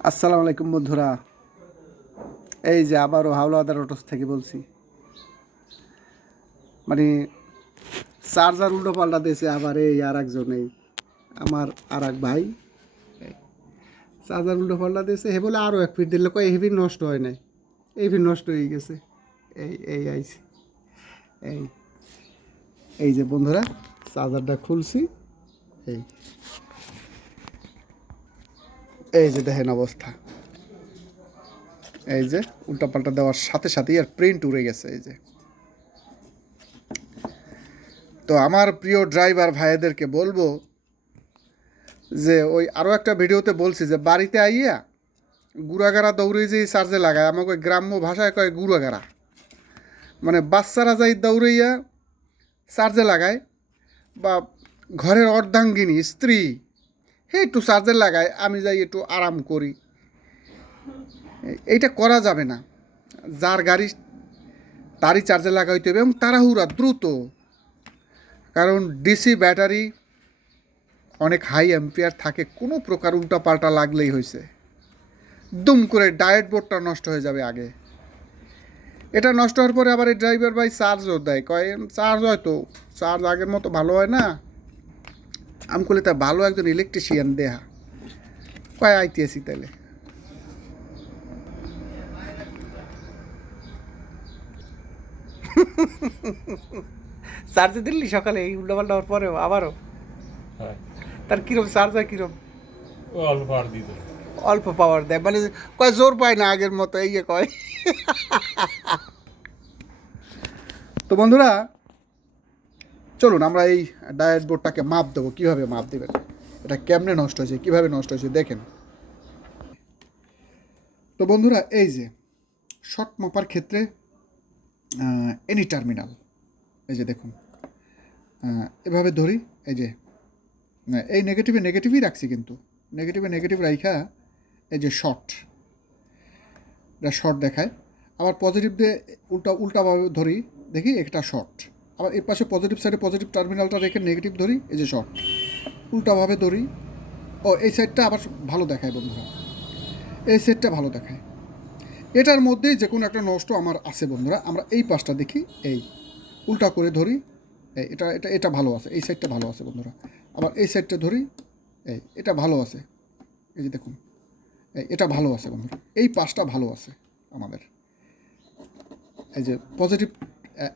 আসসালামু আলাইকুম বন্ধুরা। এই যে আবারও হাওলাদার অটোস থেকে বলছি। মানে চার্জার উল্টো পাল্টা দিয়েছে আবার এই আর একজন, এই আমার আর এক ভাই চার্জার উল্টো পাল্টা দিয়েছে। হে বলে আরও এক ফিট দিলে কয় হেভি নষ্ট হয় নাই, এই ফিট নষ্ট হয়ে গেছে। এই এই আইছি এই এই যে বন্ধুরা চার্জারটা খুলছি। এই এই যে দেখেন অবস্থা, এই যে উল্টা পাল্টা দেওয়ার সাথে সাথেই আর প্রিন্ট উড়ে গেছে। এই যে তো আমার প্রিয় ড্রাইভার ভাইদেরকে বলবো যে ওই আরও একটা ভিডিওতে বলছি যে বাড়িতে আইয়া গুড়াগাড়া দৌড়ে যে চার্জে লাগায়, আমাকে গ্রাম্য ভাষায় কয় গুড়াগাড়া, মানে বাচ্চারা যাই দৌড়াইয়া চার্জে লাগায়, বা ঘরের অর্ধাঙ্গিনী স্ত্রী হে একটু চার্জে লাগায়, আমি যাই একটু আরাম করি। এইটা করা যাবে না। যার গাড়ি তারই চার্জে লাগাইতে হবে এবং তাড়াহুড়া দ্রুত, কারণ ডিসি ব্যাটারি অনেক হাই অ্যাম্পিয়ার থাকে, কোনো প্রকার উল্টা পাল্টা লাগলেই হয়েছে, দুম করে ডায়েট বোর্ডটা নষ্ট হয়ে যাবে আগে। এটা নষ্ট হওয়ার পরে আবার এই ড্রাইভার ভাই চার্জও দেয়, কয় চার্জ হয়তো চার্জ আগের মতো ভালো হয় না। আমি করলে তা ভালো একজন ইলেকট্রিশিয়ান দেহা, কয় আইতেছি তাইলে। চার্জে দিল্লি সকালে এই উল্টাপাল্টা হওয়ার পরেও আবারও হ্যাঁ, তার কিরম চার্জ হয় কিরম? ও অল্প পাওয়ার দিত। অল্প পাওয়ার দেয়, মানে কয় জোর পায় না আগের মতো, এই যে কয়। তো বন্ধুরা চলুন আমরা এই ডায়েট বোর্ডটাকে মাপ দেবো। কীভাবে মাপ দেবেন, এটা কেমনে নষ্ট হয়েছে, কীভাবে নষ্ট হয়েছে দেখেন। তো বন্ধুরা এই যে শর্ট মাপার ক্ষেত্রে এনি টার্মিনাল, এই যে দেখুন এভাবে ধরি, এই যে এই নেগেটিভে নেগেটিভই রাখছি, কিন্তু নেগেটিভে নেগেটিভ রাইখা এই যে শর্ট, এটা শর্ট দেখায়। আবার পজিটিভ দিয়ে উল্টাভাবে ধরি, দেখি একটা শর্ট। আবার এর পাশে পজিটিভ সাইডে পজিটিভ টার্মিনালটা রেখে নেগেটিভ ধরি, এই যে শর্ট। উল্টাভাবে ধরি, ও এই সাইডটা আবার ভালো দেখায় বন্ধুরা, এই সাইডটা ভালো দেখায়। এটার মধ্যেই যে কোনো একটা নষ্ট আমার আছে বন্ধুরা। আমরা এই পাশটা দেখি, এই উল্টা করে ধরি, এই এটা এটা এটা ভালো আছে, এই সাইডটা ভালো আছে বন্ধুরা। আবার এই সাইডটা ধরি, এই এটা ভালো আছে, এই যে দেখুন এটা ভালো আছে বন্ধুরা, এই পাশটা ভালো আছে আমাদের। এই যে পজিটিভ,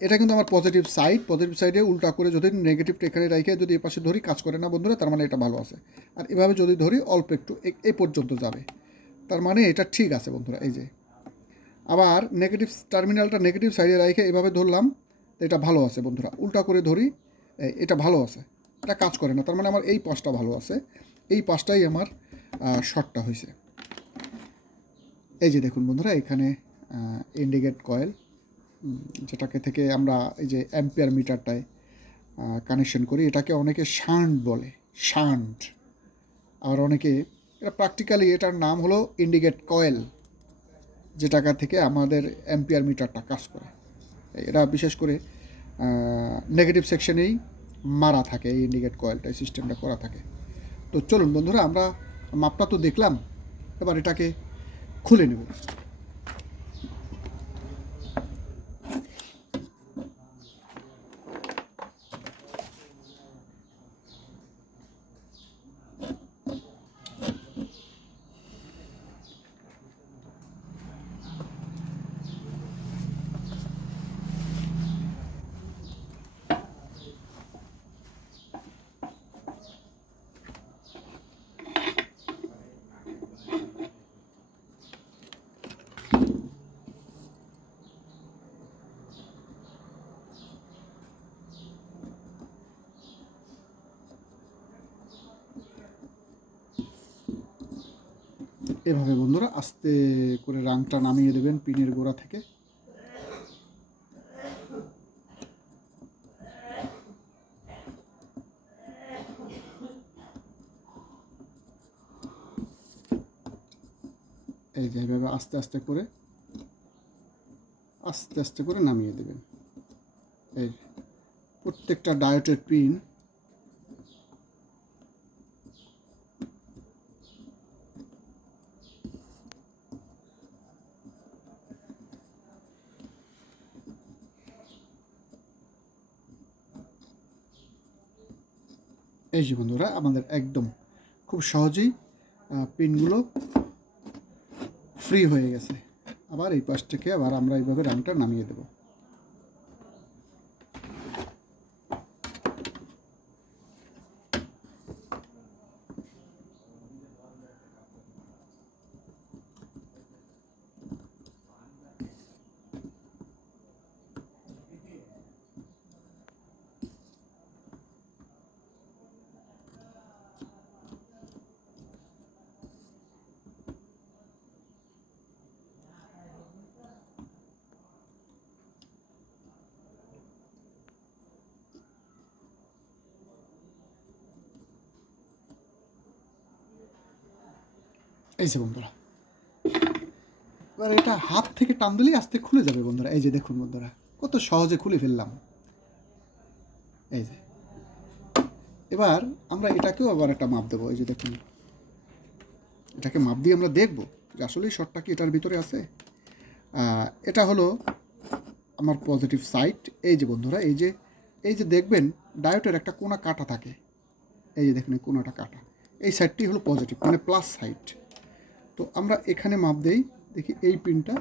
এটা কিন্তু আমার পজিটিভ সাইড, পজিটিভ সাইডে উল্টা করে যদি নেগেটিভটা এখানে রেখে যদি এই পাশে ধরি কাজ করে না বন্ধুরা, তার মানে এটা ভালো আছে। আর এভাবে যদি ধরি অল্প একটু এই পর্যন্ত যাবে, তার মানে এটা ঠিক আছে বন্ধুরা। এই যে আবার নেগেটিভ টার্মিনালটা নেগেটিভ সাইডে রেখে এভাবে ধরলাম, তো এটা ভালো আছে বন্ধুরা। উল্টা করে ধরি, এটা ভালো আছে, এটা কাজ করে না, তার মানে আমার এই পাশটা ভালো আছে, এই পাশটাই আমার শর্টটা হয়েছে। এই যে দেখুন বন্ধুরা এখানে ইন্ডিকেট কয়েল, যেটাকে থেকে আমরা এই যে অ্যাম্পিয়ার মিটারটায় কানেকশন করি, এটাকে অনেকে শান্ট বলে, শান্ট। আর অনেকে এটা প্র্যাকটিক্যালি এটার নাম হলো ইন্ডিকেট কয়েল, যেটাকা থেকে আমাদের অ্যাম্পিয়ার মিটারটা কাজ করে। এটা বিশেষ করে নেগেটিভ সেকশনেই মারা থাকে, এই ইন্ডিকেট কয়েলটা, এই সিস্টেমটা করা থাকে। তো চলুন বন্ধুরা আমরা মাপটা তো দেখলাম, এবার এটাকে খুলে নেব। এভাবে বন্ধুরা আস্তে করে রাংটা নামিয়ে দেবেন পিনের গোড়া থেকে। এই যে এভাবে আস্তে আস্তে করে নামিয়ে দেবেন। এই প্রত্যেকটা ডায়োডের পিন এই যে বন্ধুরা আমাদের একদম খুব সহজেই পিনগুলো ফ্রি হয়ে গেছে। আবার এই পাশ থেকে আবার আমরা এইভাবে রাংটা নামিয়ে দেব। এই যে বন্ধুরা, এবার এটা হাত থেকে টান দিলেই আস্তে খুলে যাবে বন্ধুরা। এই যে দেখুন বন্ধুরা, কত সহজে খুলে ফেললাম। এই যে এবার আমরা এটাকেও আবার একটা মাপ দেবো। এই যে দেখুন, এটাকে মাপ দিয়ে আমরা দেখবো যে আসলেই শর্টটা কি এটার ভিতরে আছে। এটা হলো আমার পজিটিভ সাইড। এই যে বন্ধুরা, এই যে দেখবেন ডায়োডের একটা কোণা কাটা থাকে। এই যে দেখুন, এই কোণাটা কাটা, এই সাইডটি হলো পজিটিভ, মানে প্লাস সাইড। তো আমরা এখানে মাপ দেই, দেখি এই পিনটা,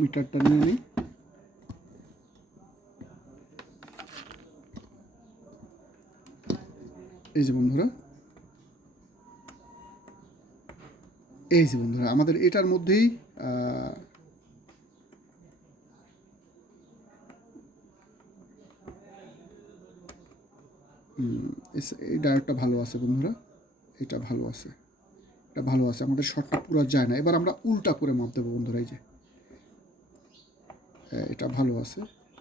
মিটারটা নিয়ে নিই। এই যে বন্ধুরা, আমাদের এটার মধ্যেই এই ডায়োডটা ভালো আছে বন্ধুরা, এটা ভালো আছে, এটা ভালো আছে, আমাদের শর্টটা পুরো যায় না। এবার আমরা উল্টা করে মাপ দেবো বন্ধুরা। এই যে এটা ভালো আছে,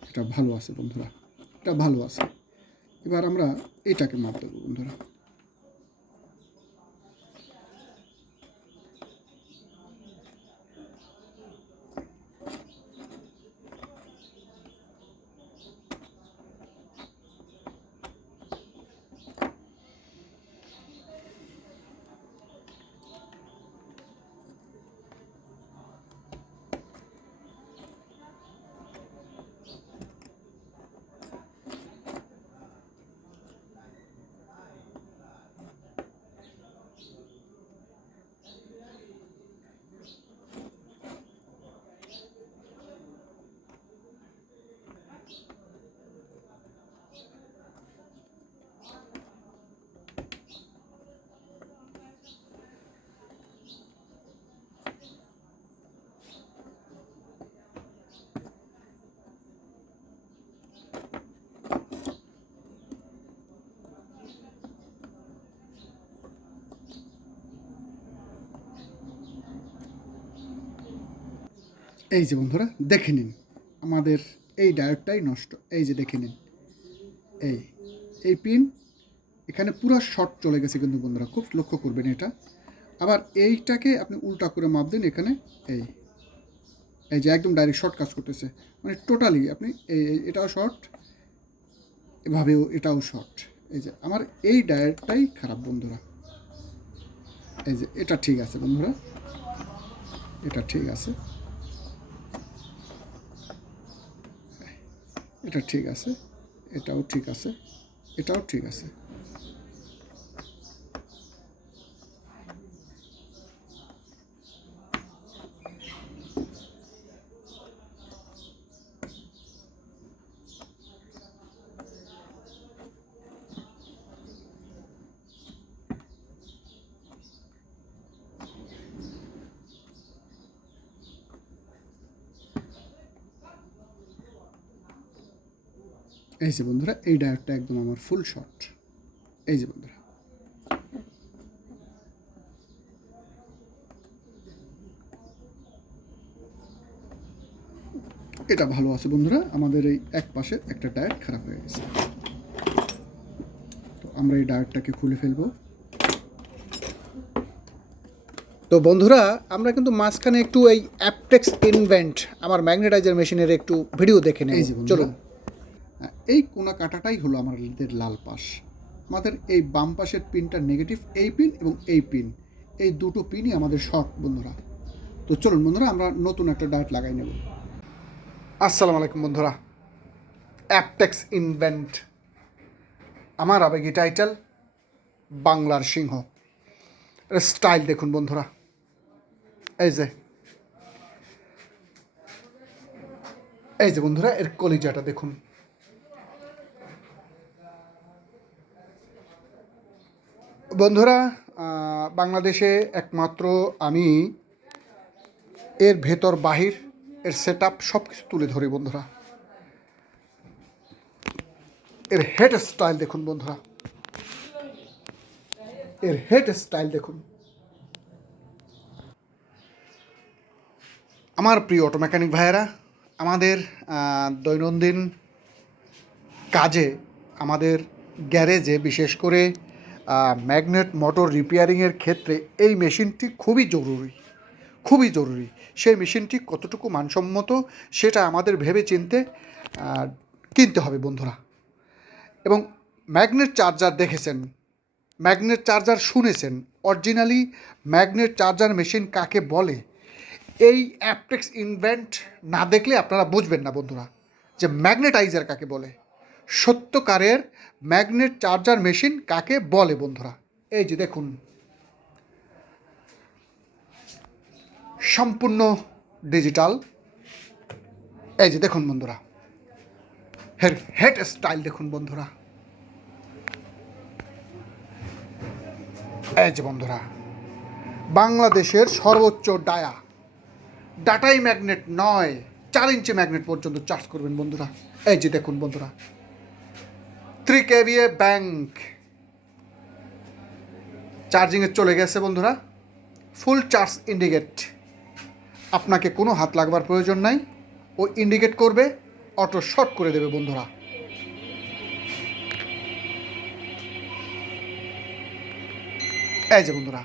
এটা ভালো আছে বন্ধুরা, এটা ভালো আছে। এবার আমরা এটাকে মাপ দেবো বন্ধুরা। এই যে বন্ধুরা দেখে নিন, আমাদের এই ডায়োডটাই নষ্ট। এই যে দেখে নিন, এই পিন এখানে পুরো শর্ট চলে গেছে কিন্তু বন্ধুরা, খুব লক্ষ্য করবেন এটা। আবার এইটাকে আপনি উল্টা করে মাপ দিন, এখানে এই যে একদম ডাইরেক্ট শর্ট কাজ করতেছে, মানে টোটালি আপনি এটাও শর্ট, এভাবেও এটাও শর্ট। এই যে আমার এই ডায়োডটাই খারাপ বন্ধুরা। এই যে এটা ঠিক আছে বন্ধুরা, এটা ঠিক আছে, এটা ঠিক আছে, এটাও ঠিক আছে, এটাও ঠিক আছে। এই যে বন্ধুরা, এই ডায়োডটা একদম আমার ফুল শর্ট। এই যে বন্ধুরা, এটা ভালো আছে বন্ধুরা। আমাদের এই এক পাশে একটা ডায়োড খারাপ হয়ে গেছে, তো আমরা এই ডায়োডটাকে খুলে ফেলবো। তো বন্ধুরা, আমরা কিন্তু মাঝখানে একটু এই অ্যাপটেক্স ইনভেন্ট আমার ম্যাগনেটাইজার মেশিনের একটু ভিডিও দেখে নেই। চলুন, এই কোনা কাটাটাই হলো আমাদের লাল পাশ। আমাদের এই বাম পাশের পিনটা নেগেটিভ, এই পিন এবং এই পিন, এই দুটো পিনই আমাদের শর্ট বন্ধুরা। তো চলুন বন্ধুরা, আমরা নতুন একটা ডায়োড লাগাই নেব। আসসালামু আলাইকুম বন্ধুরা, অ্যাপটেক্স ইনভেন্ট আমার আবেগী টাইটেল, বাংলার সিংহ। এর স্টাইল দেখুন বন্ধুরা, এই যে বন্ধুরা এর কলিজাটা দেখুন। বন্ধুরা বাংলাদেশে একমাত্র আমি এর ভেতর বাহির এর সেট আপ সব কিছু তুলে ধরি বন্ধুরা। এর হেড স্টাইল দেখুন বন্ধুরা, এর হেড স্টাইল দেখুন। আমার প্রিয় অটো মেকানিক ভাইয়েরা, আমাদের দৈনন্দিন কাজে, আমাদের গ্যারেজে বিশেষ করে ম্যাগনেট মোটর রিপেয়ারিংয়ের ক্ষেত্রে এই মেশিনটি খুবই জরুরি, খুবই জরুরি। সেই মেশিনটি কতটুকু মানসম্মত সেটা আমাদের ভেবে চিনতে কিনতে হবে বন্ধুরা। এবং ম্যাগনেট চার্জার দেখেছেন, ম্যাগনেট চার্জার শুনেছেন, অরিজিনালি ম্যাগনেট চার্জার মেশিন কাকে বলে এই অ্যাপটেক্স ইনভেন্ট না দেখলে আপনারা বুঝবেন না বন্ধুরা যে ম্যাগনেটাইজার কাকে বলে, সত্যকারের ম্যাগনেট চার্জার মেশিন কাকে বলে বন্ধুরা। এই যে দেখুন, সম্পূর্ণ ডিজিটাল। এই যে দেখুন বন্ধুরা, হেড স্টাইল দেখুন বন্ধুরা। এই যে বন্ধুরা, বাংলাদেশের সর্বোচ্চ ডাটাই ম্যাগনেট নয়, 4 ইঞ্চি ম্যাগনেট পর্যন্ত চার্জ করবেন বন্ধুরা। এই যে দেখুন বন্ধুরা, 3 kVA ব্যাংক চার্জিংয়ে চলে গেছে বন্ধুরা। ফুল চার্জ ইন্ডিকেট, আপনাকে কোনো হাত লাগবার প্রয়োজন নাই, ও ইন্ডিকেট করবে, অটো শর্ট করে দেবে বন্ধুরা। এই যে বন্ধুরা,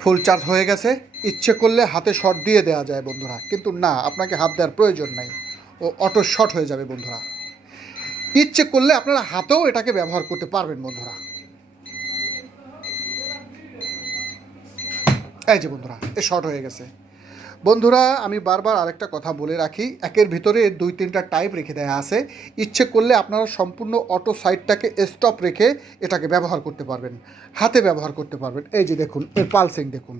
ফুল চার্জ হয়ে গেছে। ইচ্ছে করলে হাতে শর্ট দিয়ে দেওয়া যায় বন্ধুরা, কিন্তু না, আপনাকে হাত দেওয়ার প্রয়োজন নাই, ও অটো শর্ট হয়ে যাবে বন্ধুরা। ইচ্ছে করলে আপনারা হাতেও এটাকে ব্যবহার করতে পারবেন বন্ধুরা। এই যে বন্ধুরা, এ শর্ট হয়ে গেছে বন্ধুরা। আমি বারবার আরেকটা কথা বলে রাখি, একের ভিতরে 2-3টা টাইপ রেখে দেওয়া আছে। ইচ্ছে করলে আপনারা সম্পূর্ণ অটো সাইডটাকে স্টপ রেখে এটাকে ব্যবহার করতে পারবেন, হাতে ব্যবহার করতে পারবেন। এই যে দেখুন, এর পালসিং দেখুন,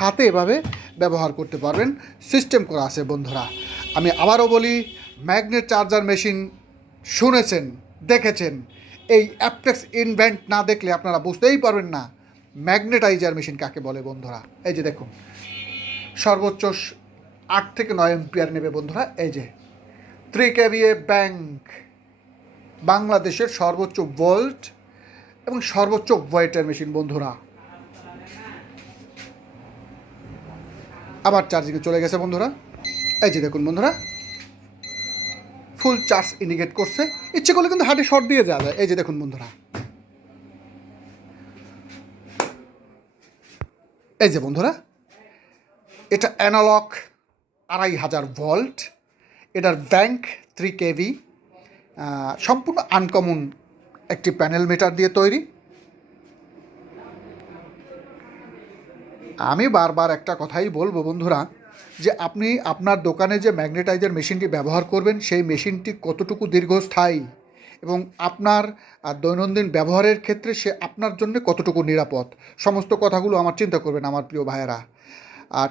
হাতে এভাবে ব্যবহার করতে পারবেন, সিস্টেম করা আছে বন্ধুরা। আমি আবারও বলি, ম্যাগনেট চার্জার মেশিন শুনেছেন, দেখেছেন, এই অ্যাপটেক্স ইনভেন্ট না দেখলে আপনারা বুঝতেই পারবেন না ম্যাগনেটাইজার মেশিন কাকে বলে বন্ধুরা। এই যে দেখুন, সর্বোচ্চ 8 থেকে 9 এম্পিয়ার নেবে বন্ধুরা। এই যে 3 kVA ব্যাংক, বাংলাদেশের সর্বোচ্চ ভোল্ট এবং সর্বোচ্চ ওয়েটের মেশিন বন্ধুরা। আবার চার্জিংয়ে চলে গেছে বন্ধুরা। এই যে দেখুন বন্ধুরা, ফুল চার্জ ইন্ডিকেট করছে। ইচ্ছে করলে কিন্তু হাতে শর্ট দিয়ে যাওয়া যায়। এই যে দেখুন বন্ধুরা, এই যে বন্ধুরা, এটা অ্যানালগ 2500 ভোল্ট, এটার ব্যাংক 3 kV, সম্পূর্ণ আনকমন একটি প্যানেল মিটার দিয়ে তৈরি। আমি বারবার একটা কথাই বলবো বন্ধুরা, যে আপনি আপনার দোকানে যে ম্যাগনেটাইজার মেশিনটি ব্যবহার করবেন সেই মেশিনটি কতটুকু দীর্ঘস্থায়ী এবং আপনার দৈনন্দিন ব্যবহারের ক্ষেত্রে সে আপনার জন্য কতটুকু নিরাপদ, সমস্ত কথাগুলো আমার চিন্তা করবেন আমার প্রিয় ভাইয়েরা।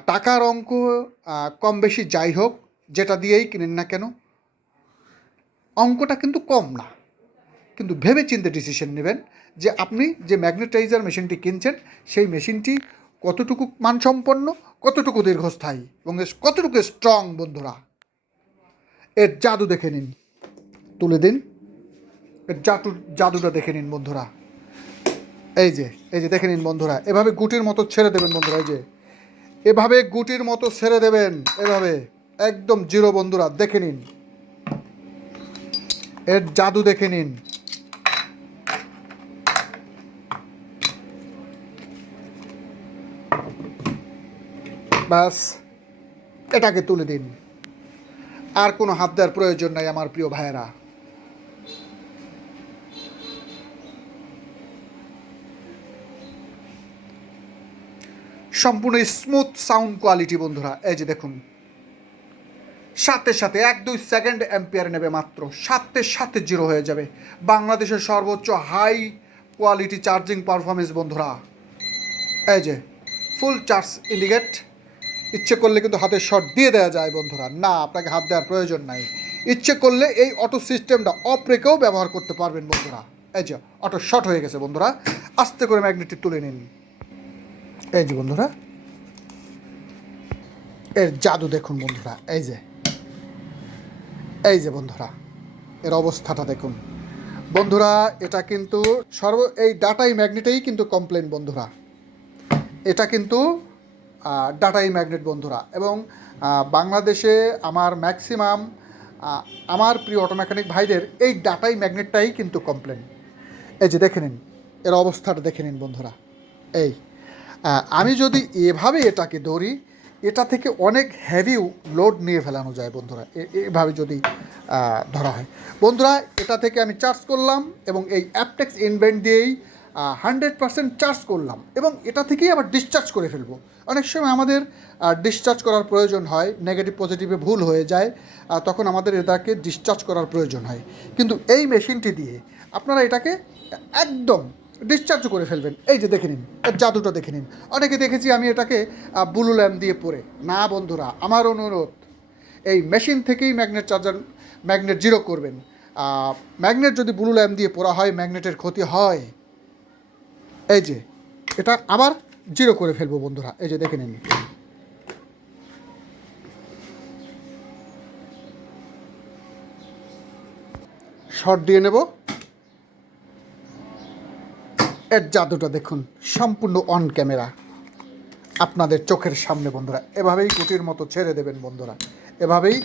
টাকার অঙ্ক কম বেশি যাই হোক, যেটা দিয়েই কিনেন না কেন, অঙ্কটা কিন্তু কম না, কিন্তু ভেবে চিন্তে ডিসিশন নেবেন যে আপনি যে ম্যাগনেটাইজার মেশিনটি কিনছেন সেই মেশিনটি কতটুকু মানসম্পন্ন, কতটুকু দীর্ঘস্থায়ী এবং কতটুকু স্ট্রং বন্ধুরা। এর জাদু দেখে নিন, তুলে দিন, এর জাদুটা দেখে নিন বন্ধুরা। এই যে দেখে নিন বন্ধুরা, এভাবে গুটির মতো ছেড়ে দেবেন বন্ধুরা। এই যে এভাবে গুটির মতো ছেড়ে দেবেন, এভাবে একদম জিরো বন্ধুরা, দেখে নিন, এর জাদু দেখে নিন। ব্যাস, এটাকে তুলে দিন, আর কোনো হাত দেওয়ার প্রয়োজন নাই আমার প্রিয় ভাইয়েরা। সম্পূর্ণ স্মুথ সাউন্ড কোয়ালিটি বন্ধুরা। এই যে দেখুন, সাথে সাথে 1-2 সেকেন্ড অ্যাম্পিয়ার নেবে মাত্র, সাথে সাথে জিরো হয়ে যাবে। বাংলাদেশের সর্বোচ্চ হাই কোয়ালিটি চার্জিং পারফরমেন্স বন্ধুরা। এই যে ফুল চার্জ ইন্ডিকেট, ইচ্ছে করলে কিন্তু হাতে শট দিয়ে দেওয়া যায় বন্ধুরা, না আপনাকে হাত দেওয়ার প্রয়োজন নাই। ইচ্ছে করলে এই অটো সিস্টেমটা অফ রেখেও ব্যবহার করতে পারবেন বন্ধুরা। এই যে অটো শট হয়ে গেছে বন্ধুরা, আস্তে করে ম্যাগনেটটি তুলে নিন। এই যে বন্ধুরা এর জাদু দেখুন বন্ধুরা, এই যে বন্ধুরা এর অবস্থাটা দেখুন বন্ধুরা। এটা কিন্তু এই ডাটাই ম্যাগনেটেই কিন্তু কমপ্লেন বন্ধুরা, এটা কিন্তু ডাটাই ম্যাগনেট বন্ধুরা। এবং বাংলাদেশে আমার ম্যাক্সিমাম আমার প্রিয় অটো মেকানিক ভাইদের এই ডাটাই ম্যাগনেটটাই কিন্তু কমপ্লেন। এই যে দেখে নিন এর অবস্থাটা দেখে নিন বন্ধুরা। এই আমি যদি এভাবে এটাকে ধরি, এটা থেকে অনেক হেভি লোড নিয়ে ফেলানো যায় বন্ধুরা, এভাবে যদি ধরা হয় বন্ধুরা। এটা থেকে আমি চার্জ করলাম এবং এই অ্যাপটেক্স ইনভেন্ট দিয়েই 100% চার্জ করলাম এবং এটা থেকেই আবার ডিসচার্জ করে ফেলবো। অনেক সময় আমাদের ডিসচার্জ করার প্রয়োজন হয়, নেগেটিভ পজিটিভে ভুল হয়ে যায়, তখন আমাদের এটাকে ডিসচার্জ করার প্রয়োজন হয়। কিন্তু এই মেশিনটি দিয়ে আপনারা এটাকে একদম ডিসচার্জ করে ফেলবেন। এই যে দেখে নিন এর জাদুটা দেখে নিন। অনেকে দেখেছি আমি এটাকে ব্লু ল্যাম্প দিয়ে পরে, না বন্ধুরা আমার অনুরোধ এই মেশিন থেকেই ম্যাগনেট জিরো করবেন। ম্যাগনেট যদি ব্লু ল্যাম্প দিয়ে পরা হয় ম্যাগনেটের ক্ষতি হয়। এই যে এটা আবার জিরো করে ফেলবো বন্ধুরা, এই যে দেখে নিন। শর্ট দিয়ে নেব, এর জাদুটা দেখুন সম্পূর্ণ অন ক্যামেরা আপনাদের চোখের সামনে বন্ধুরা। এভাবেই গুটির মতো ছেড়ে দেবেন বন্ধুরা, এভাবেই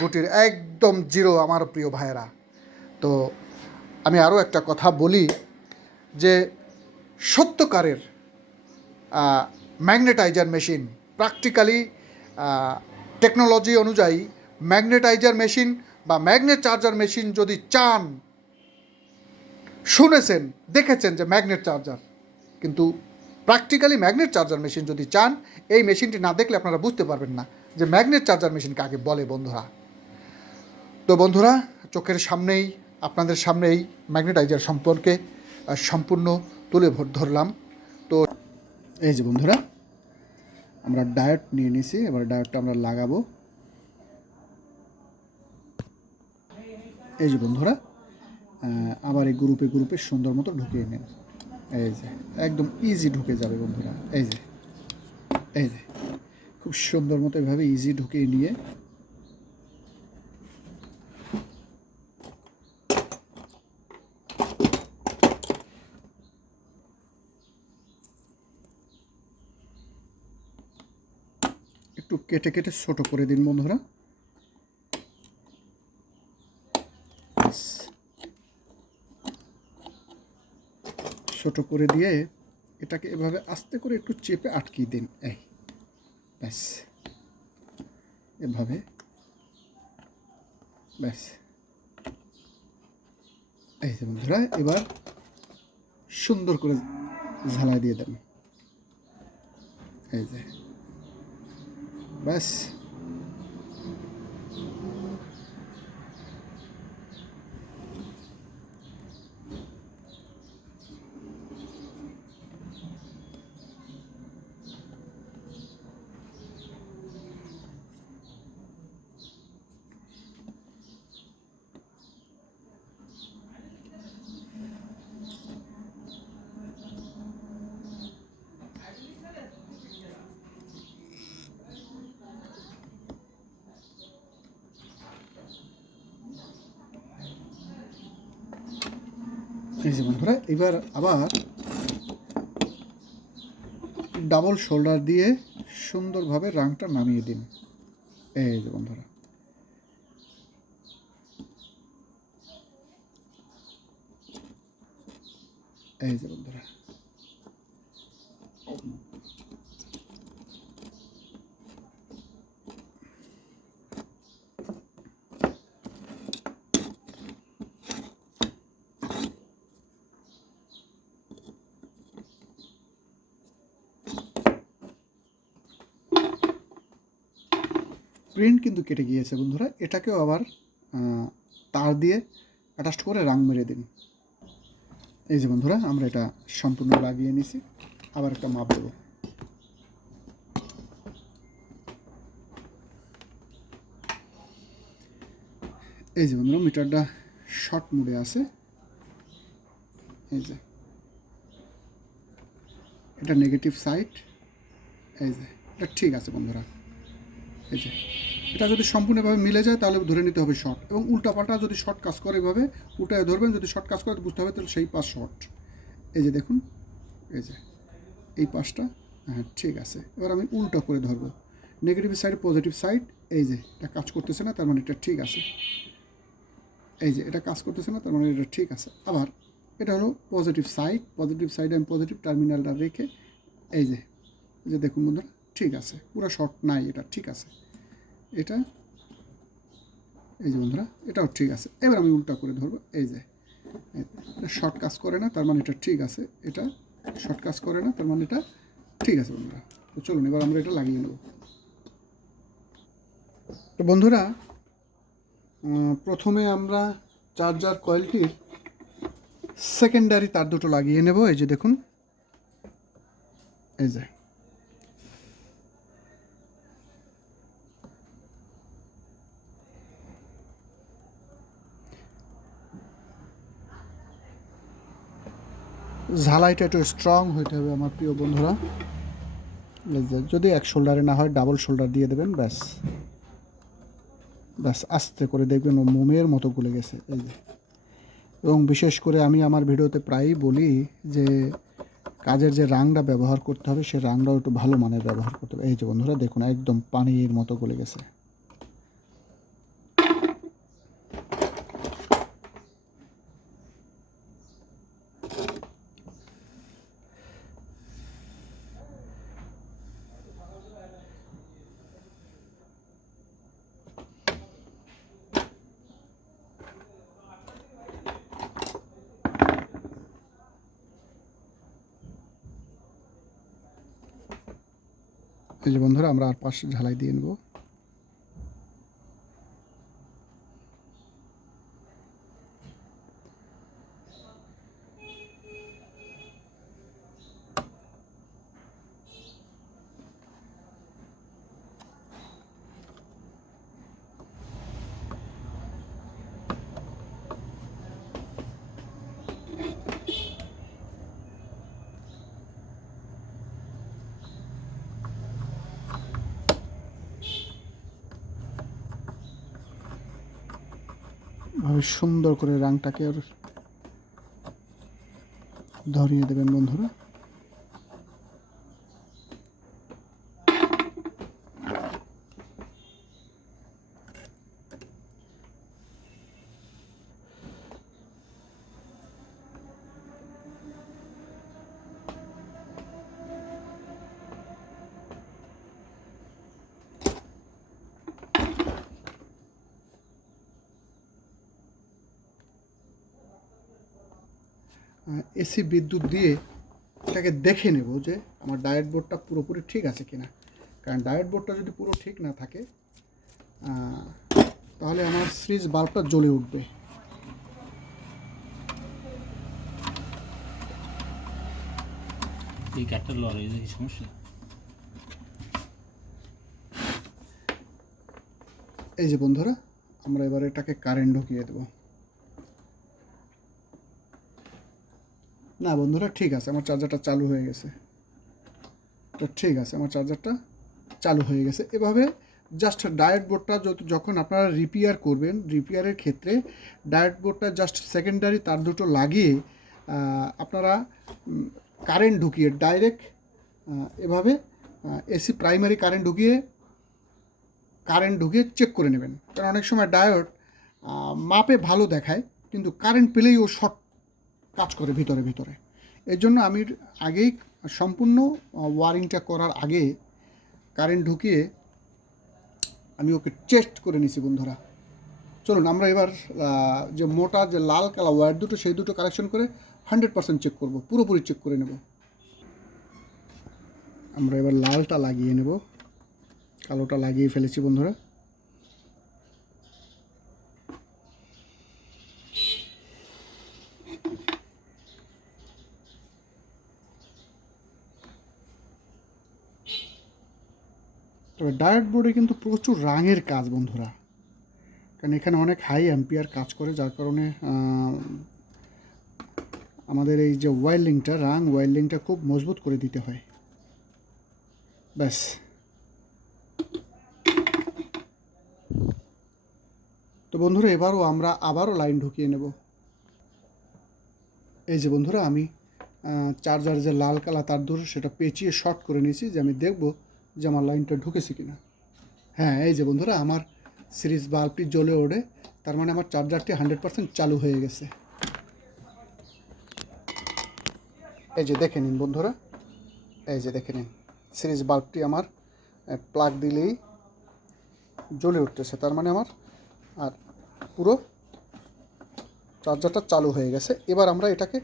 গুটির একদম জিরো আমার প্রিয় ভাইয়েরা। তো আমি আরও একটা কথা বলি যে সত্যকারের ম্যাগনেটাইজার মেশিন, প্র্যাকটিক্যালি টেকনোলজি অনুযায়ী ম্যাগনেটাইজার মেশিন বা ম্যাগনেট চার্জার মেশিন যদি চান, শুনেছেন দেখেছেন যে ম্যাগনেট চার্জার, কিন্তু প্র্যাকটিক্যালি ম্যাগনেট চার্জার মেশিন যদি চান, এই মেশিনটি না দেখলে আপনারা বুঝতে পারবেন না যে ম্যাগনেট চার্জার মেশিন কাকে বলে বন্ধুরা। তো বন্ধুরা চোখের সামনেই আপনাদের সামনেই ম্যাগনেটাইজার সম্পর্কে সম্পূর্ণ তুলে ধরলাম। তো এই যে বন্ধুরা আমরা ডায়োড নিয়ে নিয়েছি, এবার ডায়োডটা আমরা লাগাবো। এই যে বন্ধুরা আবার এই গ্রুপে সুন্দর মতো ঢুকিয়ে নেন। এই যে একদম ইজি ঢুকে যাবে বন্ধুরা। এই যে খুব সুন্দর মতো এভাবে ইজি ঢুকিয়ে নিয়ে একটু কেটে কেটে ছোট করে দিন বন্ধুরা। ছোট করে দিয়ে এটাকে এভাবে আস্তে করে একটু চেপে আটকিয়ে দিন। এই ব্যাস এভাবে, ব্যাস। এই যে বন্ধুরা এবার সুন্দর করে ঝালাই দিয়ে দেন। এই যে ব্যাস। এই যে বন্ধুরা এবার আবার ডাবল শোল্ডার দিয়ে সুন্দরভাবে রাংটা নামিয়ে দিন। এই যে বন্ধুরা এই যে বন্ধুরা প্রিন্ট কিন্তু কেটে গিয়েছে বন্ধুরা, এটাকেও আবার তার দিয়ে অ্যাটাচ করে রাং মেরে দিন। এই যে বন্ধুরা, আমরা এটা সম্পূর্ণ লাগিয়ে নিছি। আবার একটা মাপ দেবো। এই যে বন্ধুরা, মিটারটা শর্ট মোডে আছে। এই যে এটা নেগেটিভ সাইড। এই যে এটা ঠিক আছে বন্ধুরা। এই যে এটা যদি সম্পূর্ণভাবে মিলে যায় তাহলে ধরে নিতে হবে শর্ট, এবং উল্টাপাল্টা যদি শর্ট কাজ করে এভাবে উল্টায় ধরবেন, যদি শর্ট কাজ করে তো বুঝতে হবে তাহলে সেই পাশ শর্ট। এই যে দেখুন, এই যে এই পাশটা হ্যাঁ ঠিক আছে। এবার আমি উল্টো করে ধরবো, নেগেটিভ সাইড পজিটিভ সাইড। এই যে এটা কাজ করতেছে না, তার মানে এটা ঠিক আছে। এই যে এটা কাজ করতেছে না, তার মানে এটা ঠিক আছে। আবার এটা হলো পজিটিভ সাইড আমি পজিটিভ টার্মিনালটা রেখে এই যে দেখুন বন্ধুরা, ঠিক আছে, পুরো শর্ট নাই, এটা ঠিক আছে। এটা এই যে বন্ধুরা, এটাও ঠিক আছে। এবার আমি উল্টা করে ধরবো। এই যে এটা শর্ট কাজ করে না, তার মানে এটা ঠিক আছে। এটা শর্ট কাজ করে না, তার মানে এটা ঠিক আছে বন্ধুরা। তো চলুন এবার আমরা এটা লাগিয়ে নেব। তো বন্ধুরা, প্রথমে আমরা চার্জার কয়েলটির সেকেন্ডারি তার দুটো লাগিয়ে নেব। এই যে দেখুন, এই যে ঝালাইটা একটু স্ট্রং হইতে হবে আমার প্রিয় বন্ধুরা। যদি এক শোল্ডারে না হয় ডাবল শোল্ডার দিয়ে দেবেন, ব্যাস ব্যাস আস্তে করে দেখবেন ও মোমের মতো গলে গেছে। এই যে, এবং বিশেষ করে আমি আমার ভিডিওতে প্রায়ই বলি যে কাজের যে রাংটা ব্যবহার করতে হবে সে রাংটাও একটু ভালো মানের ব্যবহার করতে হবে। এই যে বন্ধুরা দেখুন, একদম পানির মতো গলে গেছে। এই যে বন্ধুরা, আমরা আর পাশে ঝালাই দিয়ে নেব। ভাবে সুন্দর করে রাংটাকে ওর ধরিয়ে দেবেন বন্ধুরা। এসি বিদ্যুৎ দিয়ে এটাকে দেখে নেব যে আমার ডায়েট বোর্ডটা পুরোপুরি ঠিক আছে কিনা। কারণ ডায়েট বোর্ডটা যদি পুরো ঠিক না থাকে তাহলে আমার সুইচ বাল্বটা জ্বলে উঠবে। এই কাঠটা লড়াই কি সমস্যা? এই যে বন্ধুরা, আমরা এবার এটাকে কারেন্ট ঢুকিয়ে দেব। না বন্ধুরা, ঠিক আছে, আমার চার্জারটা চালু হয়ে গেছে। তো ঠিক আছে, আমার চার্জারটা চালু হয়ে গেছে। এভাবে জাস্ট ডায়েট বোর্ডটা যখন আপনারা রিপেয়ার করবেন, রিপেয়ারের ক্ষেত্রে ডায়েট বোর্ডটা জাস্ট সেকেন্ডারি তার দুটো লাগিয়ে আপনারা কারেন্ট ঢুকিয়ে ডাইরেক্ট এভাবে এসি প্রাইমারি কারেন্ট ঢুকিয়ে চেক করে নেবেন। কারণ অনেক সময় ডায়োড মাপে ভালো দেখায় কিন্তু কারেন্ট পেলেই ও শর্ট কাজ করে ভিতরে। এর জন্য আমি আগেই সম্পূর্ণ ওয়ারিংটা করার আগে কারেন্ট ঢুকিয়ে আমি ওকে টেস্ট করে নিছি বন্ধুরা। চলুন আমরা এবার যে মোটা যে লাল কালার ওয়্যার দুটো সেই দুটো কালেকশন করে 100% চেক করব, পুরোপুরি চেক করে নেব। আমরা এবার লালটা লাগিয়ে নেব, কালোটা লাগিয়ে ফেলেছি বন্ধুরা। তবে ডায়োড বোর্ডে কিন্তু প্রচুর রাঙের কাজ বন্ধুরা, কারণ এখানে অনেক হাই অ্যাম্পিয়ার কাজ করে, যার কারণে আমাদের এই যে ওয়্যারলিংটা, রাং ওয়্যারলিংটা খুব মজবুত করে দিতে হয়। ব্যাস, তো বন্ধুরা এবারও আমরা আবারও লাইন ঢুকিয়ে নেব। এই যে বন্ধুরা আমি চার্জার যে লাল কালা তার ধরে সেটা পেঁচিয়ে শর্ট করে নিয়েছি, যে আমি দেখব যে আমার লাইনটা ঢুকেছে কিনা। হ্যাঁ, এই যে বন্ধুরা আমার সিরিজ বাল্বটি জ্বলে ওঠে, তার মানে আমার চার্জারটি 100% চালু হয়ে গেছে। এই যে দেখে নিন বন্ধুরা, এই যে দেখে নিন সিরিজ বাল্বটি আমার প্লাগ দিলেই জ্বলে উঠতেছে, তার মানে আমার আর পুরো চার্জারটা চালু হয়ে গেছে। এবার আমরা এটাকে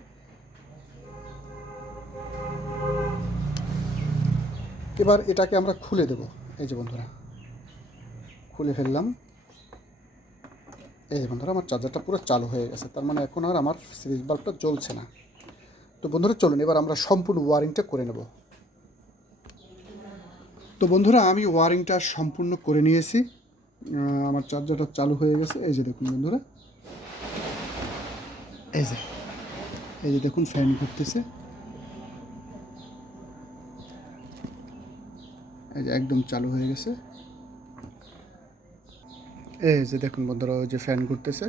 আমরা খুলে দেব। এই যে বন্ধুরা খুলে ফেললাম। এই যে বন্ধুরা আমার চার্জারটা পুরো চালু হয়ে গেছে, তার মানে এখন আর আমার সিরিজ বাল্বটা জ্বলছে না। তো বন্ধুরা চলুন এবার আমরা সম্পূর্ণ ওয়ারিংটা করে নেব। তো বন্ধুরা আমি ওয়ারিংটা সম্পূর্ণ করে নিয়েছি, আমার চার্জারটা চালু হয়ে গেছে। এই যে দেখুন বন্ধুরা, এই যে দেখুন ফ্যান ঘুরতেছে, এই যে একদম চালু হয়ে গেছে। এই যে দেখুন বন্ধুরা, ওই যে ফ্যান ঘুরতেছে,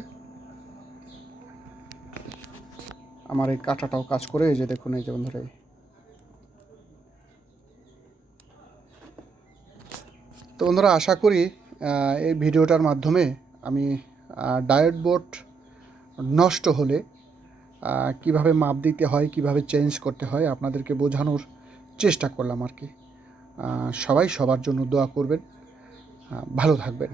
আমার এই কাঁটাটাও কাজ করে। এই যে দেখুন, এই যে বন্ধুরা তো বন্ধুরা আশা করি এই ভিডিওটার মাধ্যমে আমি ডায়োড বোর্ড নষ্ট হলে কিভাবে মাপ দিতে হয়, কিভাবে চেঞ্জ করতে হয় আপনাদেরকে বোঝানোর চেষ্টা করলাম আর কি। সবাই সবার জন্য দোয়া করবেন, ভালো থাকবেন।